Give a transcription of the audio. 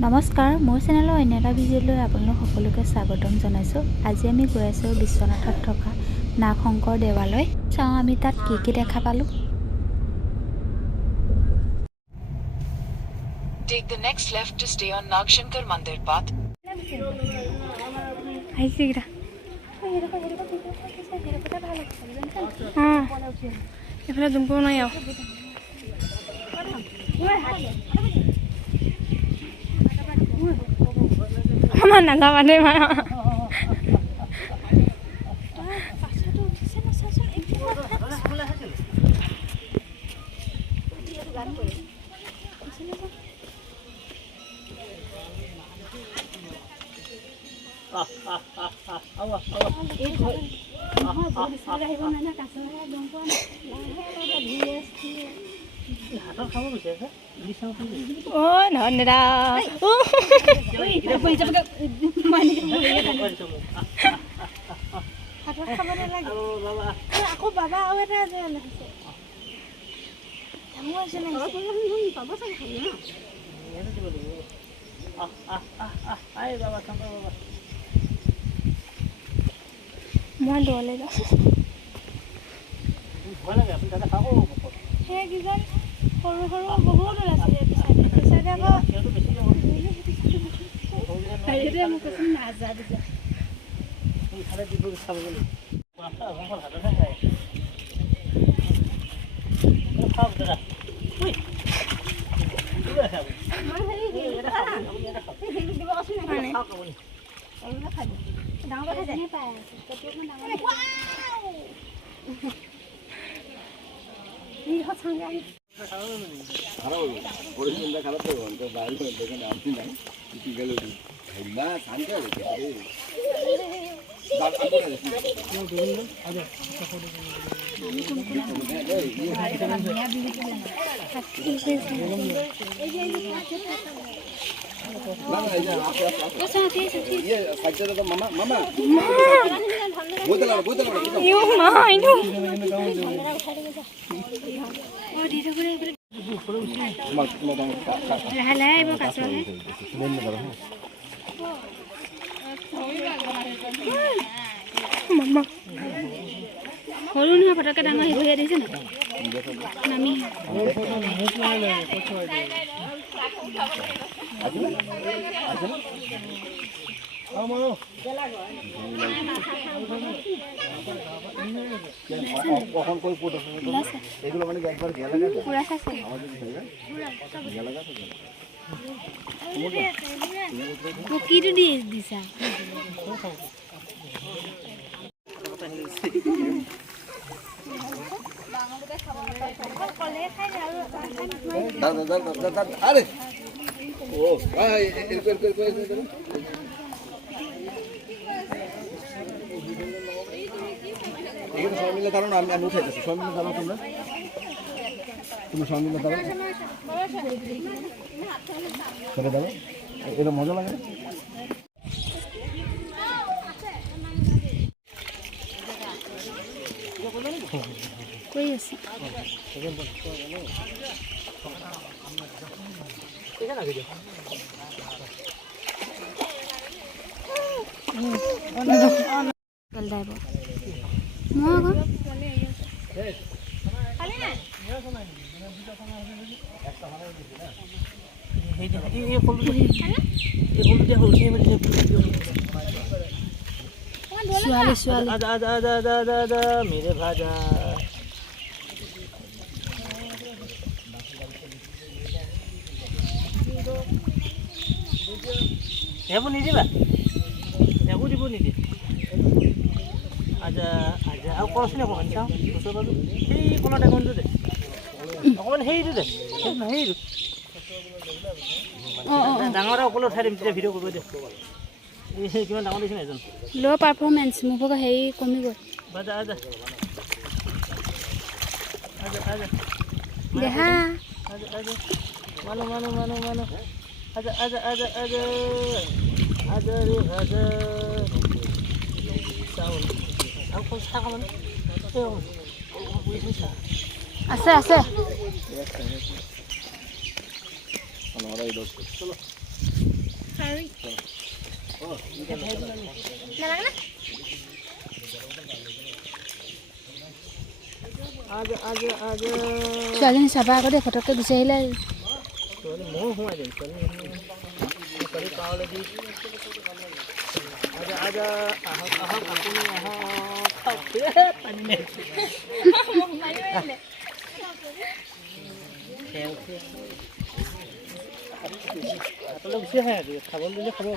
নমস্কাৰ, মোৰ চেনেলৰ অন্য এটা ভিডিঅ'লৈ আপোনালোক সকলোকে স্বাগতম জনাইছোঁ। আজি আমি গৈ আছোঁ বিশ্বনাথত থকা নাগশংকৰ দেৱালয়। চাওঁ আমি তাত কি দেখা পালোঁ। Take the next left to stay on Nagshankar Mandir path. এফালে জুম কৰিব নোৱাৰি আৰু আমাৰ নাযাবা দেই মা নহয় দাদা আকৌ বাবা আৰু এটা মই দৌৰলৈ যাওঁ সেইকেইজন সৰু সৰু বহুত ওলাইছিলে পিছতে আকৌ মোক কৈছে নাযা দিছে সৰু নহয় পটককৈ ডাঙৰ শিৱৰীয়া দিছে ন নামি কিটো দিছা আরে ও এখানে সবাই মিলে দাঁড়ানো আমি উঠাইতেছি সবাই মিলে দাঁড়ানো তুমি সবাই মিলে দাঁড়ানো চলে দাঁড়ো এটা মজা লাগে কই আছে मेरे भाजा এইবোৰ নিদিবা একো দিব নিদিয়ে আজা আজা আৰু কৰচোন অকণমান চাওঁ ওচৰ পালোঁ সেই কলা টেঙনটো দে অকণমান সেইটো দে সেইটো ডাঙৰ অকলে উঠাই দিম তেতিয়া ভিডিঅ' কৰিব দিয়ক কিমান ডাঙৰ দিছে এজন ল' পাৰফৰ্মেঞ্চ মোক হেৰি কমিব বাজা আজা আজা আজা দেহা আজা আজা মানো মানো মানো মানো আজা আজা আজা আজা আজা রে ভাজা চাউল আৰু কোন চাহ খাব আছে আছে নহ'লে এই দছ চলো Sorry. নালাগে না? आजा आजा आजा ছোৱালীজনী চাবা আকৌ দেই ফটককৈ গুচি আহিলে चल मोह हुआ दे चल करी पाव लगी आजा आजा आहा आहा अपनी आहा खाते पानी में खेल के आप लोग से है खाबल दिले खाबल